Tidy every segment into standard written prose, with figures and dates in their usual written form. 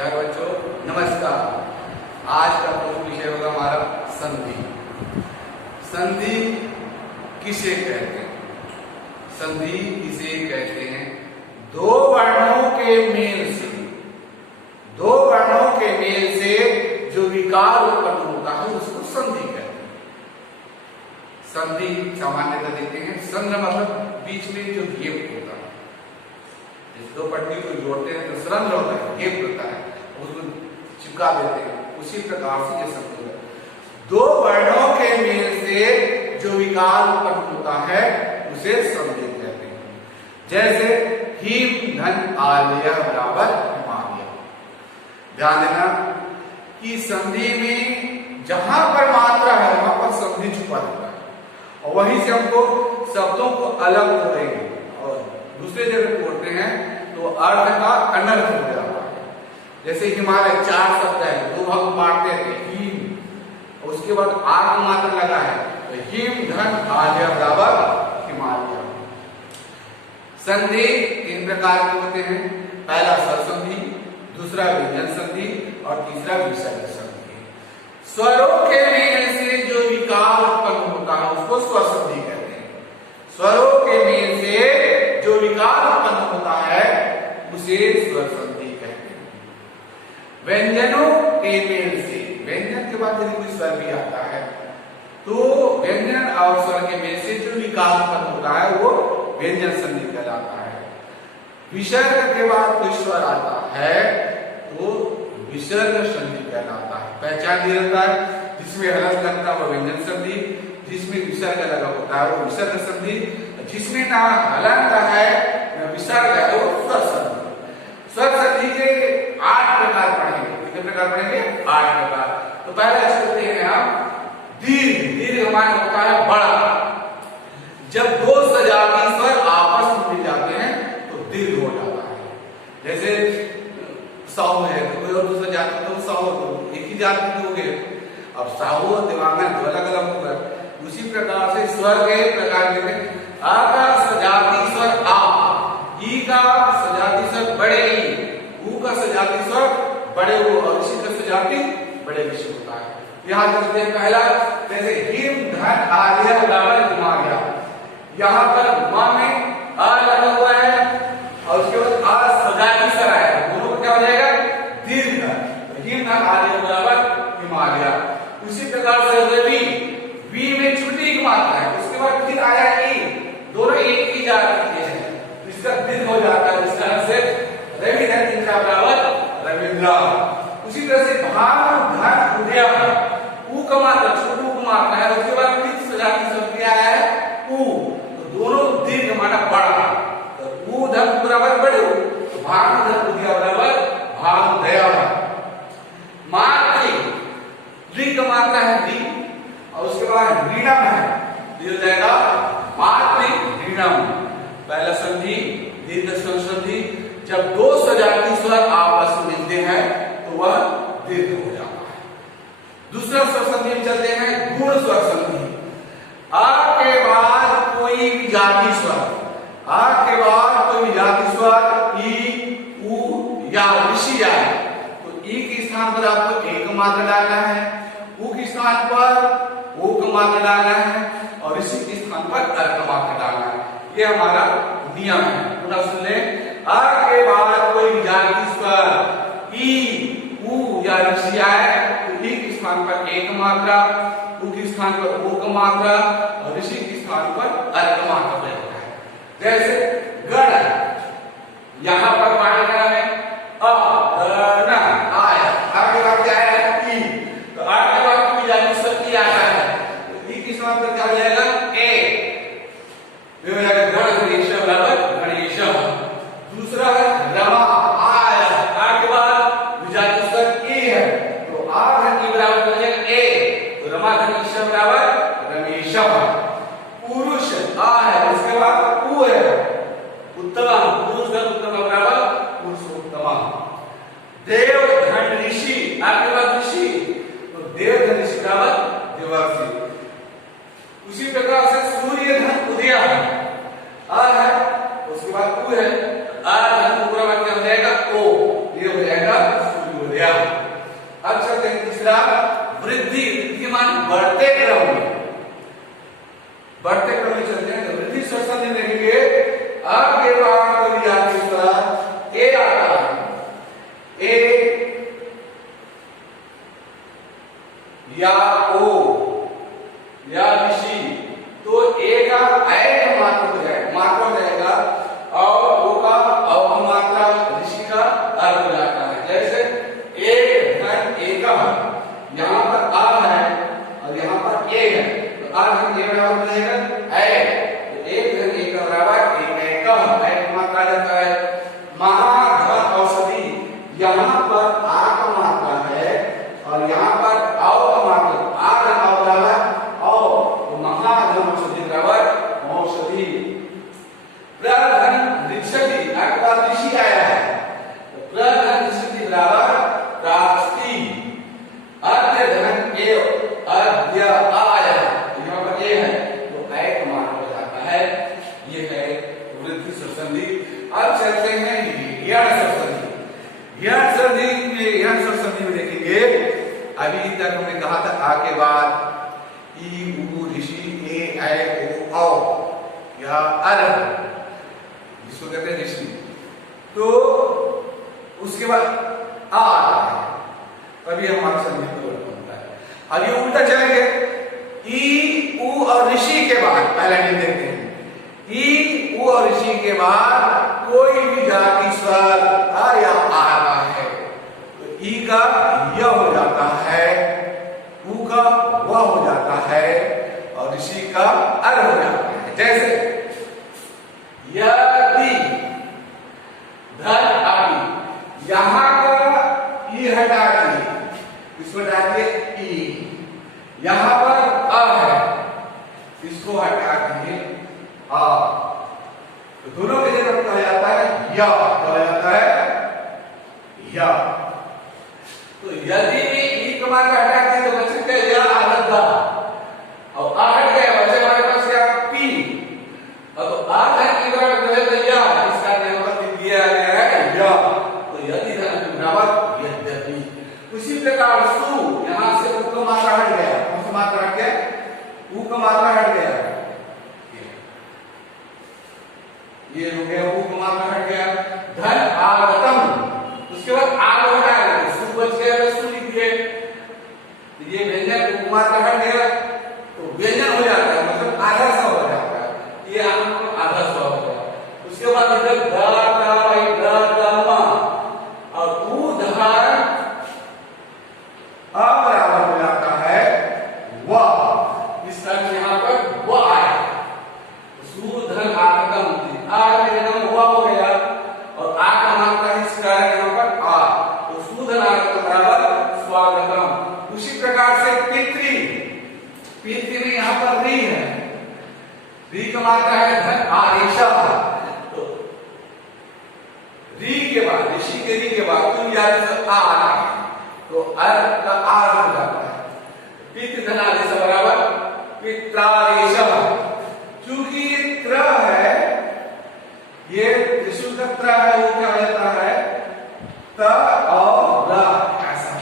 प्यारे बच्चों नमस्कार। आज का प्रमुख विषय होगा हमारा संधि। संधि किसे कहते हैं? संधि किसे कहते हैं? दो वर्णों के मेल से जो विकार उत्पन्न होता है उसको संधि कहते हैं। संधि सामान्यतः देखते हैं, संध मतलब बीच में जो गेप होता है, जिस दो पट्टी को जोड़ते हैं तो संध होता है, गेप होता है, उसको चिपका देते हैं। उसी प्रकार से ये संधि है। दो वर्णों के मेल से जो विकार उत्पन्न होता है उसे संधि कहते हैं। जैसे हीम धन आलय बराबर हिमालय। ध्यान देना कि संधि में जहां पर मात्रा है वहां पर संधि छुपा रहता है, और वहीं से हमको शब्दों को अलग तोड़ेंगे और दूसरे जगह तोड़ते हैं तो अर्थ का अनर्थ हो जाता है। जैसे हिमालय चार शब्द है, दो भाग बांटते हैं, हिम और उसके बाद आग मात्रा लगा है तो हिम धन आलय बराबर हिमालय। संधि तीन प्रकार के होते हैं। पहला स्वर संधि, दूसरा व्यंजन संधि और तीसरा विसर्ग संधि। स्वरों के मेल से जो विकार उत्पन्न होता है उसको स्वर संधि कहते हैं। स्वरों के मेल से जो विकार उत्पन्न होता है उसे स्वर संधि कहते हैं। व्यंजनों के मेल से, व्यंजन के बाद यदि कोई स्वर भी आता है तो व्यंजन और स्वर के मेल से जो विकार उत्पन्न होता है वो व्यंजन संधि कहलाता है। विसर्ग के बाद कोई स्वर आता है तो विसर्ग संधि कहलाता है। पहचान दिया जाता है, जिसमें हलंत लगता है वो व्यंजन संधि, जिसमें विसर्ग लगा होता है वो विसर्ग संधि, जिसमें ना हलंत है ना विसर्ग है वो स्वर संधि। स्वर संधि के 8 प्रकार पढ़ेंगे। कितने प्रकार पढ़ेंगे? 8 प्रकार। तो पहले इसको हैं हम दीर्घ। दीर्घ हमारा होता है बड़ा। जब दो सजाती स्वर आपस में मिल जाते हैं तो दीर्घ हो जाता है। जैसे साहू है तो कोई और दूसरा जाति तो साहू तो एक ही जाति के हो गए। अब साहू और देवांगन दो अलग अलग हो गए। उसी प्रकार से स्वर के प्रकार में आ का सजाती स्वर आ, ई का सजाती स्वर बड़े ई, ऊ का सजाती स्वर बड़े ऊ और इसी का सजाती बड़े विष होता है। यहाँ करते हैं पहला, जैसे हिम धन आलय बराबर हिमालय। यहाँ पर मां में आ लगा हुआ है और उसके बाद आ सजाती स्वर आया, दोनों को क्या हो जाएगा? दीर्घ। हिम धन आलय बराबर हिमालय। उसी प्रकार से वी में छोटी एक मात्रा है, उसके बाद फिर आया ई, दोनों एक ही जाति के हैं, इसका दीर्घ हो जाता है। इसका अर्थ से रविंद्र इनका बराबर रविंद्र। उसी तरह से भानु धन उदय, ऊ का मात्रा छोटू को मात्रा है, उसके बाद फिर सजाती शब्द क्या आया है? ऊ। तो दोनों दीर्घ माना बड़ा, तो ऊ धन बराबर बड़े, तो भानु धन उदय बराबर भानुदय। मातृ री का मात्रा है री और उसके बाद ऋणम है, ये हो जाएगा मातृ ऋणम। पहला संधि दीर्घ स्वर संधि। जब दो सजाती स्वर आपस में मिलते हैं तो वह दीर्घ हो जाता है। दूसरा स्वर संधि में चलते हैं गुण स्वर संधि। आ के बाद कोई विजाति स्वर, आ के बाद कोई विजाति स्वर ई, ऊ या ऋषि आए तो ई के स्थान पर आपको एक मात्रा डालना है, ऊ के स्थान पर ओ का मात्रा डालना है और ऋषि के स्थान पर अर का मात्रा डालना है। ये हमारा नियम है। पुनः सुन ले, आ के बाद कोई विजाति स्वर ई, ऊ या ऋषि आए तो ई के स्थान पर एक मात्रा, ऊ के स्थान पर ओ का मात्रा और ऋषि के स्थान पर अर का मात्रा रहता है। जैसे गण, यहाँ पर पाठ करा है अ गण आया, आगे बाद क्या आया? ई। तो आ के बाद कोई विजाति स्वर ई आता है तो ई के स्थान पर क्या हो जाएगा? ए। ये हो जाएगा गणेश बराबर गणेश। दूसरा है रमा आया, आ के बाद विजाति स्वर ई है तो आ धन ई बराबर हो जाएगा ए, तो रमा धन ईश बराबर रमेश। पुरुष आ है, उसके बाद उ है, उत्तम, पुरुष धन उत्तम बराबर पुरुषोत्तम। देव धन ऋषि, आ के बाद ऋषि तो देव धन ऋषि बराबर देवर्षि। उसी प्रकार से सूर्य धन उदय आ है, उसके बाद उ है, आ धन ऊपर क्या हो जाएगा? ओ, ये हो जाएगा सूर्य। बढ़ते क्रम में चलते हैं। वृद्धि स्वर संधि देखेंगे, अ के बाद कभी आपके स्वर ए आता है, ए या ओ या ऋषि, तो ए का ऐ मात्र हो जाएगा और ओ का औ मात्रा, ऋषि का अर्थ हो जाता है। जैसे एक धन एकम, यहाँ पर आ है और यहाँ पर ए है, तो आ धन ए बराबर हो जाएगा ऐ, तो एक धन एक का बराबर एक एकम, ऐ मात्रा जाता है। महाधन औषधि, यहाँ पर आ का मात्रा है और यहाँ पर औ का मात्रा, आ धन औ बराबर औ, तो महाधन औषधि बराबर औषधि। प्रधन ऋषि, आपके पास ऋषि आया है, तो प्रधन ऋषि बराबर प्राप्ति। अद्य धन ए, अद्य आया, तो यहाँ पर ए है तो ऐ का मान हो जाता है। ये है वृद्धि स्वर संधि। अब चलते हैं यण स्वर संधि। यण स्वर संधि में देखेंगे, अभी तक हमने कहा था आ के बाद ई उ ऋषि ए ऐ ओ औ या अर, जिसको कहते हैं ऋषि, तो उसके बाद आ आता है, तभी हमारा संधि परिवर्तन होता है। अब ये उल्टा चलेंगे, ई उ और ऋषि के बाद पहला नियम देखते हैं, ई उ और ऋषि के बाद कोई भी जाति स्वर आ या आ रहा है, तो ई का य हो जाता है, उ का व हो जाता है और ऋषि का अर हो जाता है। जैसे यदि धन आदि, यहाँ का ई हटा दिए, इसको डालिए ई, यहाँ पर अ है, इसको हटा दिए आ, तो दोनों के जगह कहा जाता है या, कहा जाता है या। तो यदि ई का मात्रा हटा दिए तो बच गया या आधा, और आ हट गया, बचे हमारे पास क्या पी, अब आ धन की बात करें तो या, इसका नियम दिया गया है या, तो यदि धन के बराबर यद्यपि। उसी प्रकार सु, यहाँ से उ का मात्रा हट गया, कौन सा मात्रा हट गया, उ का मात्रा हट गया, ये हो गया उ का मात्रा हट गया। धन आगतम, उसके बाद आग हटा गया, सु बच गया तो सु लिख दिए, तो ये व्यंजन उ मात्रा हट गया तो व्यंजन हो जाता है, मतलब आधा सा हो जाता है, ये आधा सा हो गया। उसके बाद इधर द और उ धार बराबर हो जाता है व, इस तरह यहाँ पर व आया, सुधन आगतम, आ के नाम व हो गया और आ का मात्रा इस कारण यहाँ पर आ, तो सुधन आगतम बराबर स्वागतम। उसी प्रकार से पितृ, पितृ में यहाँ पर री है, री का मात्रा है धन आदेशा, तो री के बाद, ऋषि के री के बाद तुम याद से आ रहा है, तो अर का आ हो जाता है, पितृ धन आदेश बराबर पित्रादेश। चूंकि ये त्र है, ये त्रिशूल का त्र है, वो क्या हो जाता है त और र, ऐसा,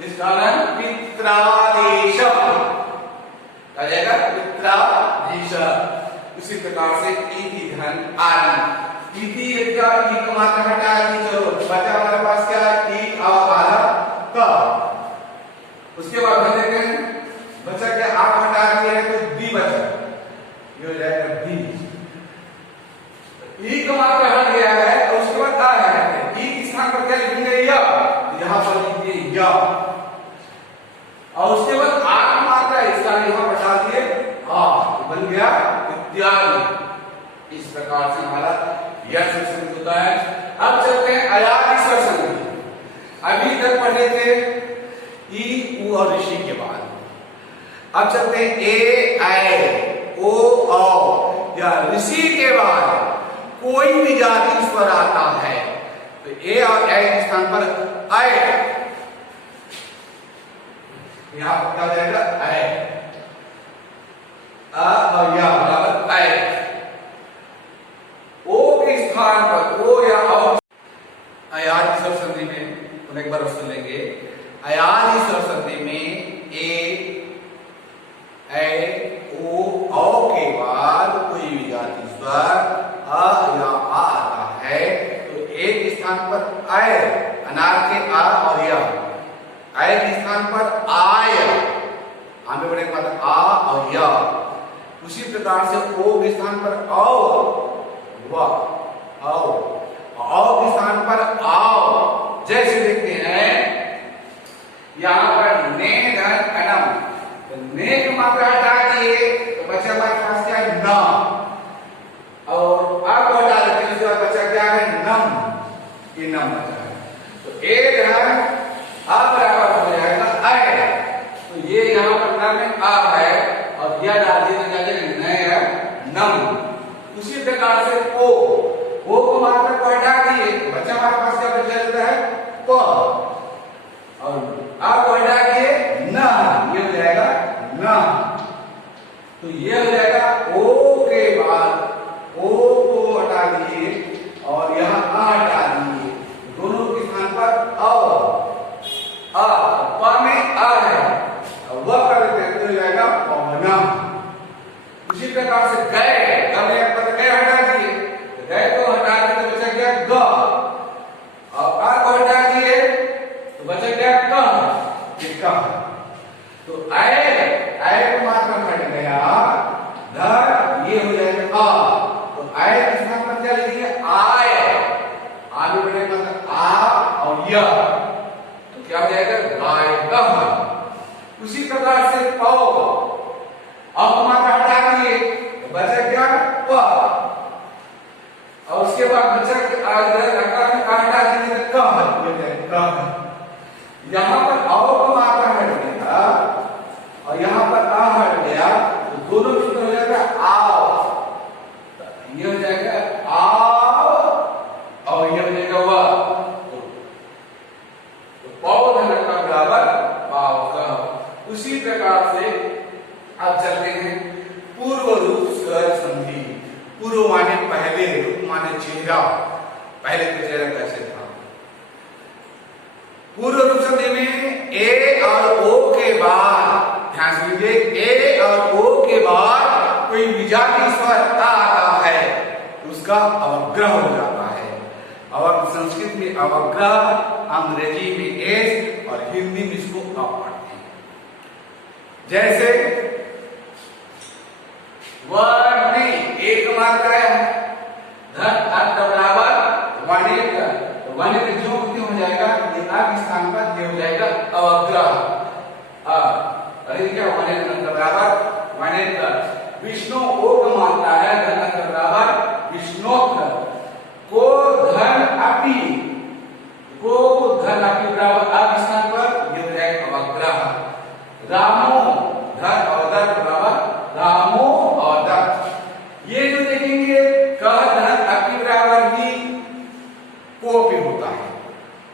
इस कारण पित्रादेश आ जाएगा, पित्रादेश। उसी प्रकार से इति धन आदि, इति क्या, ई का मात्रा हटा दी, चलो बचा हमारे पास क्या, ई और आधा क, उसके बाद हम देखते हैं बचा क्या, आप हटा दिए है तो दी बचा, ये हो जाएगा दी। ई का मात्रा हट गया है और उसके बाद आ है, ई के स्थान पर क्या लिखेंगे या, यहाँ पर लिखिए या, और उसके बाद आ का मात्रा इसका यहाँ पर डाल दिए आ, तो बन गया इत्यादि। इस प्रकार से हमारा यह स्वर संधि होता है। अब चलते हैं अयाति स्वर संधि। अभी तक पढ़े थे ई उ और ऋषि के बाद, अब चलते हैं ए ऐ ओ औ, या ऋषि के बाद कोई भी जाति स्वर आता है तो ए और ऐ के स्थान पर ऐ, यहां पर क्या जाएगा ऐ, अ और या बराबर ऐ। ओ के स्थान पर ओ या औ, अयाति स्वर संधि में एक बार सुन लेंगे, अयाति स्वर संधि में ए आय, अनार के आ और या, आय के स्थान पर आय, आगे बढ़ेगा मतलब आ और या। उसी प्रकार से ओ के स्थान पर औ, व, औ, औ के स्थान पर आओ। जैसे देखते हैं यहाँ पर ने धन अनम, तो ने की मात्रा हटा दिए तो बचा हमारे पास क्या है न, और अब हटा देते उसके बाद बचा क्या है नम, ये नम बचा है। तो ए धन आ बराबर हो जाएगा अय, तो ये यहाँ पर न में आ है और यह डाल दिए तो क्या करेंगे न है नम। उसी प्रकार से ओ को मात्रा को हटा दिए तो बच्चा हमारे पास क्या बचा रहता है प, और आ को हटा दिए न, ये हो जाएगा न। तो ये हो जाएगा ओ के बाद ओ को हटा दिए और यहाँ आ हटा दिए, दोनों के स्थान पर अ, प में आ है और वह कर देते हैं तो हो जाएगा पवनम। उसी प्रकार से गए, एक पद गए हटा दिए, गए को हटा दिए तो बचा क्या ग, और आ को हटा दिए तो बचा क्या क, ये क। तो आय को मात्रा हट गया धर, ये हो जाएगा आ, तो आय के स्थान पर क्या लिखेंगे आय, आगे बढ़ेगा मतलब आ और य, तो क्या हो जाएगा गाय कह। उसी प्रकार से पौ, अब मात्रा हटा दिए तो बचा क्या प, और उसके बाद बचा आकार में हटा देंगे तो कह। यहाँ पर औ को मात्रा हट गया और यहाँ पर आ हट गया तो दोनों कितना हो जाएगा आओ, ये हो जाएगा आओ और ये हो जाएगा वह, तो पौ धन का बराबर पाव का। उसी प्रकार से अब चलते हैं पूर्व रूप स्वर संधि। पूर्व माने पहले, रूप माने चेहरा, पहले तो चेहरा कैसे था। पूर्व रूप संधि में ए और ओ के बाद, ध्यान से लीजिए, ए और ओ के बाद कोई विजातीय स्वर आता है तो उसका अवग्रह हो जाता है। और संस्कृत में अवग्रह, अंग्रेजी में एस और हिंदी में इसको अ पढ़ते हैं। जैसे वर्णे, एक मात्रा है धन अर्थ बराबर वणित, तो वणित जो हो जाएगा ये आ के स्थान पर ये हो जाएगा अवग्रह, अरे क्या वणित धन बराबर वणित। विष्णु ओ का मात्रा है धन अर्थ बराबर विष्णोत्र, को धन अपि, को धन अपि बराबर आ के स्थान पर ये हो जाएगा अवग्रह। रामो धन अवदर बराबर रामो और दत्त, ये जो देखेंगे कह धन अपि बराबर ही को पे होता है,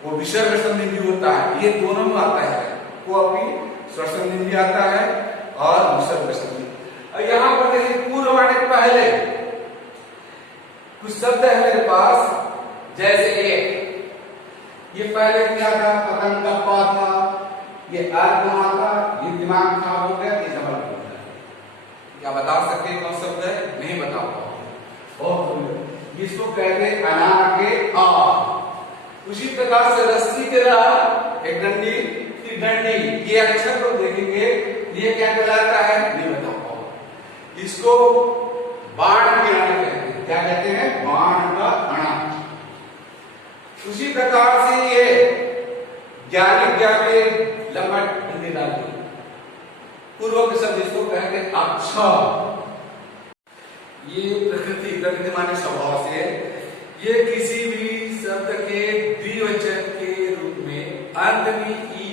वो विसर्ग संधि भी होता है, ये दोनों में आता है, को अपि स्वर संधि भी आता है और विसर्ग संधि। और यहाँ पर देखिए पूर्व वाले के पहले कुछ शब्द है मेरे पास, जैसे एक, ये पहले क्या था पतंग का पा था, ये अर्थ था, ये दिमाग खराब हो गया, ये डबल हो गया। क्या बता सकते हैं कौन शब्द है? नहीं बता पाओगे। इसको कहते हैं अनार के आ। उसी प्रकार से रस्सी के रा, एक डंडी की डंडी, ये अक्षर को देखेंगे ये क्या कहलाता है? नहीं बता पाओगे। इसको बाण के अणा कहते हैं। क्या कहते हैं? बाण का अणा। उसी प्रकार से ये ज्ञानी ज्ञानी लंबा डंडी डालते हैं। पूर्व के शब्द इसको कहते हैं अक्षर। ये प्रकृति माने स्वभाव से ये किसी भी शब्द के द्विवचन के रूप में अंत में ई,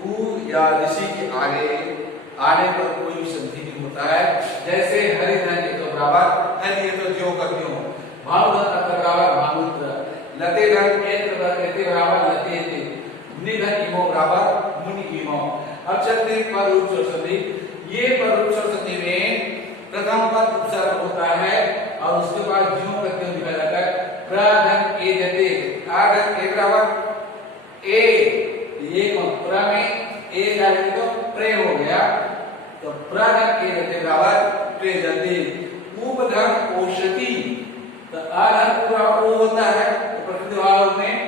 उ या ऋषि के आने पर कोई संधि नहीं होता है। जैसे हरिधन ये तो बराबर हरि, ये तो जो कर दियो, भानुधन बराबर भानुत्र, लते धन एते बराबर लते थे, मुनि धन इमो बराबर मुनि इमो। अब चलते हैं पर रूप स्वर संधि। ये पर रूप स्वर संधि में प्रथम पद उपसर्ग होता है और उसके बाद ज्यों करते हुए लिखा जाता है प्रधन ए जते, आधन ए बराबर ए, ये प्र में ए डालेंगे तो प्रे हो गया, तो प्रधन ए जते बराबर प्रे जते। उपधन औषधि, तो आधन पूरा ओ होता है, तो प्रकृति वालों में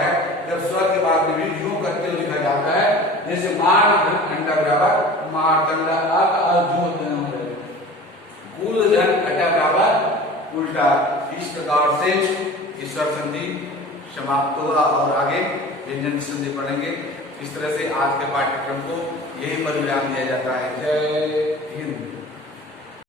है जब स्वर के बाद में भी यूं करते हुए लिखा जाता है, जैसे मार धन अंडा बराबर मारतंडा कूल धन अटा बराबर उल्टा। इस प्रकार से ईश्वर संधि समाप्त होगा और आगे व्यंजन संधि पढ़ेंगे। इस तरह से आज के पाठ्यक्रम को यही पर विराम दिया जाता है। जय हिंद।